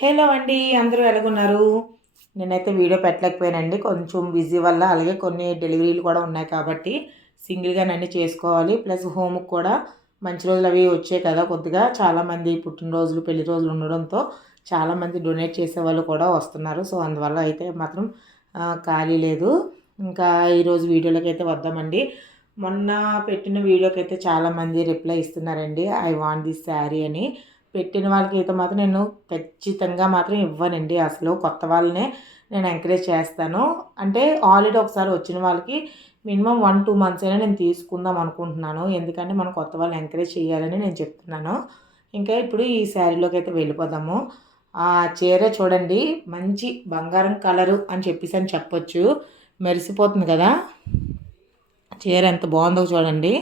Hello అండి, అందరూ ఎలాగున్నారు? నేనైతే వీడియో పెట్టలేకపోయానండి. కొంచెం బిజీ వల్ల, అలాగే కొన్ని డెలివరీలు కూడా ఉన్నాయి కాబట్టి సింగిల్‌గానే అన్నీ చేసుకోవాలి. ప్లస్ హోమ్‌కి కూడా మంచి రోజులు అవి వచ్చాయి కదా! కొద్దిగా చాలామంది పుట్టినరోజులు, పెళ్లి రోజులు ఉండడంతో చాలామంది డొనేట్ చేసేవాళ్ళు కూడా వస్తున్నారు. సో, అందువల్ల అయితే మాత్రం ఖాళీ లేదు. ఇంకా ఈరోజు వీడియోలోకైతే వద్దామండి. మొన్న పెట్టిన వీడియోకైతే చాలామంది రిప్లై ఇస్తున్నారండి. ఐ వాంట్ దిస్ శారీ అని. పెట్టిన వాళ్ళకైతే మాత్రం నేను ఖచ్చితంగా మాత్రం ఇవ్వనండి. అసలు కొత్త వాళ్ళనే నేను ఎంకరేజ్ చేస్తాను. అంటే ఆల్రెడీ ఒకసారి వచ్చిన వాళ్ళకి మినిమమ్ 1, 2 మంత్స్ అయినా నేను తీసుకుందాం అనుకుంటున్నాను. ఎందుకంటే మనం కొత్త వాళ్ళని ఎంకరేజ్ చేయాలని నేను చెప్తున్నాను. ఇంకా ఇప్పుడు ఈ శారీలోకైతే వెళ్ళిపోదాము. ఆ చీర చూడండి, మంచి బంగారం కలరు అని చెప్పొచ్చు. మెరిసిపోతుంది కదా! చీర ఎంత బాగుందో చూడండి.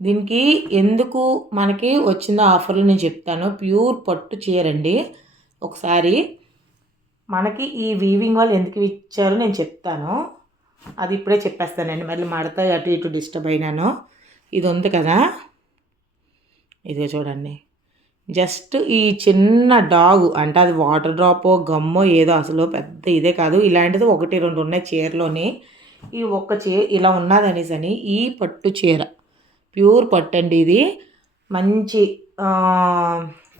దీనికి ఎందుకు మనకి వచ్చిందో ఆఫర్లు నేను చెప్తాను. ప్యూర్ పట్టు చీరండి. ఒకసారి మనకి ఈ వీవింగ్ వాళ్ళు ఎందుకు ఇచ్చారో నేను చెప్తాను. అది ఇప్పుడే చెప్పేస్తానండి. మళ్ళీ మడత అటు ఇటు డిస్టర్బ్ అయినాను. ఇది ఉంది కదా, ఇదిగో చూడండి. జస్ట్ ఈ చిన్న డాగు అంటే అది వాటర్ డ్రాపో గమ్మో ఏదో, అసలు పెద్ద ఇదే కాదు. ఇలాంటిది 1, 2 ఉన్నాయి చీరలోని. ఈ ఒక్క చీర ఇలా ఉన్నదనేసని ఈ పట్టు చీర ప్యూర్ పట్టు అండి. ఇది మంచి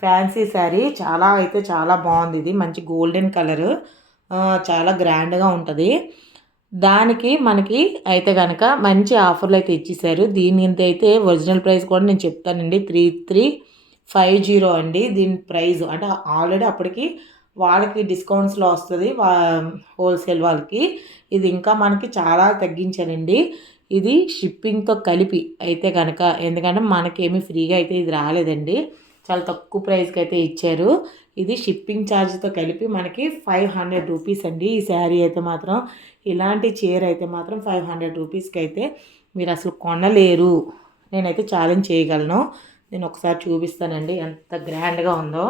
ఫ్యాన్సీ శారీ, చాలా అయితే చాలా బాగుంది. ఇది మంచి గోల్డెన్ కలరు, చాలా గ్రాండ్గా ఉంటుంది. దానికి మనకి అయితే కనుక మంచి ఆఫర్లు అయితే ఇచ్చేసారు. దీని అయితే ఒరిజినల్ ప్రైస్ కూడా నేను చెప్తానండి. 3350 అండి దీని ప్రైస్. అంటే ఆల్రెడీ అప్పటికి వాళ్ళకి డిస్కౌంట్స్లో వస్తుంది, హోల్సేల్ వాళ్ళకి. ఇది ఇంకా మనకి చాలా తగ్గించానండి. ఇది షిప్పింగ్తో కలిపి అయితే కనుక, ఎందుకంటే మనకేమీ ఫ్రీగా అయితే ఇది రాలేదండి, చాలా తక్కువ ప్రైస్కి అయితే ఇచ్చారు. ఇది షిప్పింగ్ ఛార్జ్తో కలిపి మనకి 500 రూపీస్ అండి. ఈ శారీ అయితే మాత్రం, ఇలాంటి చీర అయితే మాత్రం 500 రూపీస్కి అయితే మీరు అసలు కొనలేరు. నేనైతే ఛాలెంజ్ చేయగలను. నేను ఒకసారి చూపిస్తానండి ఎంత గ్రాండ్గా ఉందో.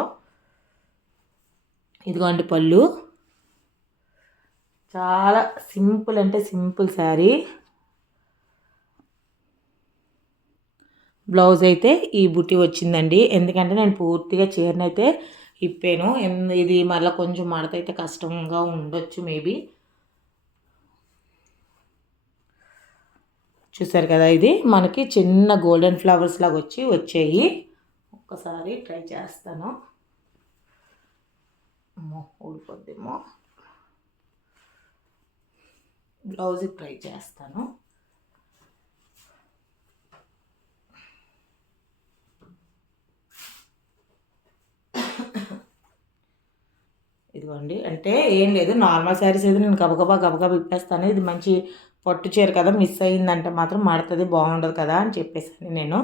ఇదిగోండి పళ్ళు. చాలా సింపుల్ అంటే సింపుల్ శారీ. బ్లౌజ్ అయితే ఈ బుట్టి వచ్చిందండి. ఎందుకంటే నేను పూర్తిగా చీరనైతే ఇప్పాను. ఇది మళ్ళీ కొంచెం మడత అయితే కష్టంగా ఉండొచ్చు మేబీ. చూసారు కదా, ఇది మనకి చిన్న గోల్డెన్ ఫ్లవర్స్ లాగా వచ్చాయి. ఒక్కసారి ట్రై చేస్తాను. ఊడిపోద్దేమో. బ్లౌజ్ ట్రై చేస్తాను. ఇదిగోండి, అంటే ఏం లేదు, నార్మల్ శారీస్ అయితే నేను గబగబా ఇప్పేస్తాను. ఇది మంచి పట్టు చీర కదా, మిస్ అయిందంటే మాత్రం మడుతుంది, బాగుండదు కదా అని చెప్పేసి నేను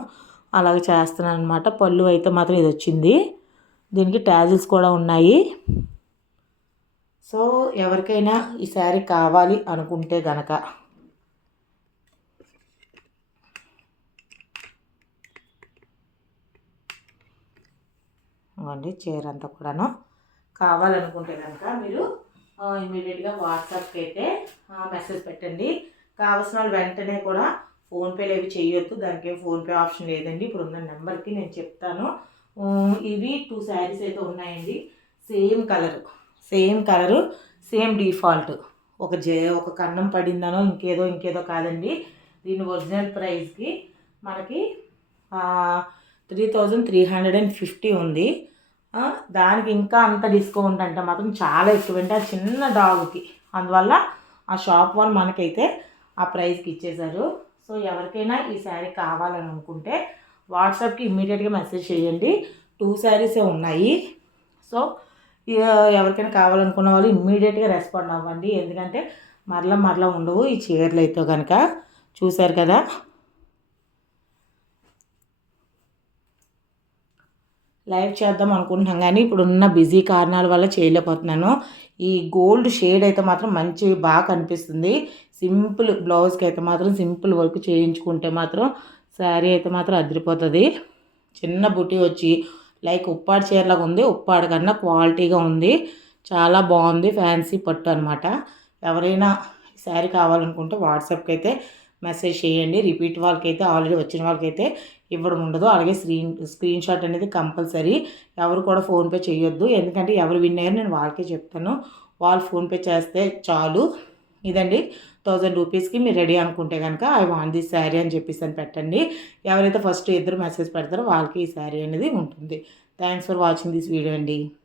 అలాగే చేస్తున్నాను అనమాట. పళ్ళు అయితే మాత్రం ఇది వచ్చింది. దీనికి ట్యాజిల్స్ కూడా ఉన్నాయి. సో ఎవరికైనా ఈ శారీ కావాలి అనుకుంటే గనక ఇవ్వండి, చీర అంతా కూడాను కావాలనుకుంటే కనుక మీరు ఇమీడియట్గా వాట్సాప్కి అయితే మెసేజ్ పెట్టండి. కావాల్సిన వాళ్ళు వెంటనే కూడా ఫోన్పేలు ఏవి చేయొద్దు, దానికి ఏం ఫోన్పే ఆప్షన్ లేదండి. ఇప్పుడు ఉన్న నెంబర్కి నేను చెప్తాను. ఇవి 2 శారీస్ అయితే ఉన్నాయండి. Same colour, same default. ఒక కన్నం పడిందనో ఇంకేదో కాదండి. దీని ఒరిజినల్ ప్రైస్కి మనకి 3350 ఉంది. దానికి ఇంకా అంత డిస్కౌంట్ అంటే మాత్రం చాలా ఎక్కువ అండి, ఆ చిన్న డాగ్కి. అందువల్ల ఆ షాప్ వాళ్ళు మనకైతే ఆ ప్రైస్కి ఇచ్చేశారు. సో ఎవరికైనా ఈ శారీ కావాలని అనుకుంటే వాట్సాప్కి ఇమ్మీడియట్గా మెసేజ్ చేయండి. 2 శారీసే ఉన్నాయి. సో ఎవరికైనా కావాలనుకున్న వాళ్ళు ఇమ్మీడియట్గా రెస్పాండ్ అవ్వండి. ఎందుకంటే మరలా ఉండవు ఈ చీరలు అయితే కనుక. చూశారు కదా, లైవ్ చేద్దాం అనుకుంటున్నాం కానీ ఇప్పుడున్న బిజీ కారణాల వల్ల చేయలేకపోతున్నాను. ఈ గోల్డ్ షేడ్ అయితే మాత్రం మంచి బాగా కనిపిస్తుంది. సింపుల్ బ్లౌజ్కి అయితే మాత్రం సింపుల్ వర్క్ చేయించుకుంటే మాత్రం శారీ అయితే మాత్రం అదిరిపోతుంది. చిన్న బుటీ వచ్చి లైక్ ఉప్పాడు చీరలాగా ఉంది, ఉప్పాడు కన్నా క్వాలిటీగా ఉంది, చాలా బాగుంది. ఫ్యాన్సీ పట్టు అనమాట. ఎవరైనా శారీ కావాలనుకుంటే వాట్సాప్కి అయితే మెసేజ్ చేయండి. రిపీట్ వాళ్ళకైతే, ఆల్రెడీ వచ్చిన వాళ్ళకైతే ఇవ్వడం ఉండదు. అలాగే స్క్రీన్ షాట్ అనేది కంపల్సరీ. ఎవరు కూడా ఫోన్పే చేయొద్దు, ఎందుకంటే ఎవరు విన్ అయ్యారో నేను వాళ్ళకే చెప్తాను. వాళ్ళు ఫోన్పే చేస్తే చాలు. ఇదండి 1000 రూపీస్కి మీరు రెడీ అనుకుంటే కనుక ఐ వాంట్ దిస్ శారీ అని చెప్పేసి అని పెట్టండి. ఎవరైతే ఫస్ట్ ఇద్దరు మెసేజ్ పెడతారో వాళ్ళకి ఈ శారీ అనేది ఉంటుంది. Thanks for watching this video అండి.